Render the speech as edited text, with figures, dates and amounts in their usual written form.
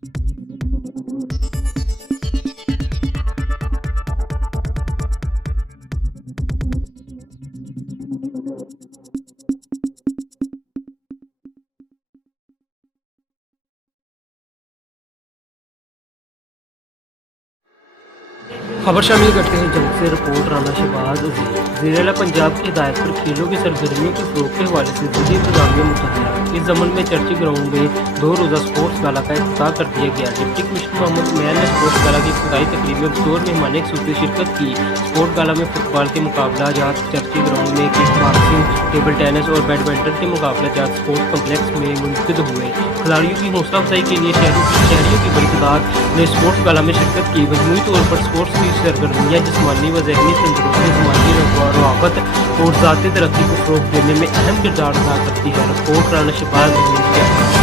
खबर शामिल करते हैं जंग से रिपोर्ट राना शहबाज अजीज ज़ेर-ए-आला पंजाब की हिदायत पर खेलों की सरगर्मियों के फ़रोग़ के हवाले से ज़िली इंतज़ामिया मुतहरा। इस ज़मन में चर्ची ग्राउंड में 2 रोज़ा स्पोर्ट्स गाला का इफ्तिताह कर दिया गया। डिप्टी कमिश्नर मोहम्मद उमैर ने स्पोर्ट्स गाला की इफ्तिताई तकरीब में बतौर मेहमान ख़ुसूसी शिरकत की। स्पोर्ट्स गाला में फुटबॉल के मुकाबला जात चर्ची ग्राउंड में किक बॉक्सिंग, टेबल टेनिस और बैडमिंटन के मुकाबला जात स्पोर्ट्स कम्प्लेक्स में मुनक़िद हुए। खिलाड़ियों की हौसला अफजाई के लिए शहरियों की बड़ी तादाद ने स्पोर्ट्स गाला में शिरकत की। मजमूई तौर पर स्पोर्ट्स की सरगर्मियाँ जिस्मानी व ज़हनी तंदुरुस्ती, समाजी रवाबत और ज़ाती तरक्की को फ़रोग़ देने में अहम किरदार अदा करती है। रिपोर्ट राना शहबाज अजीज।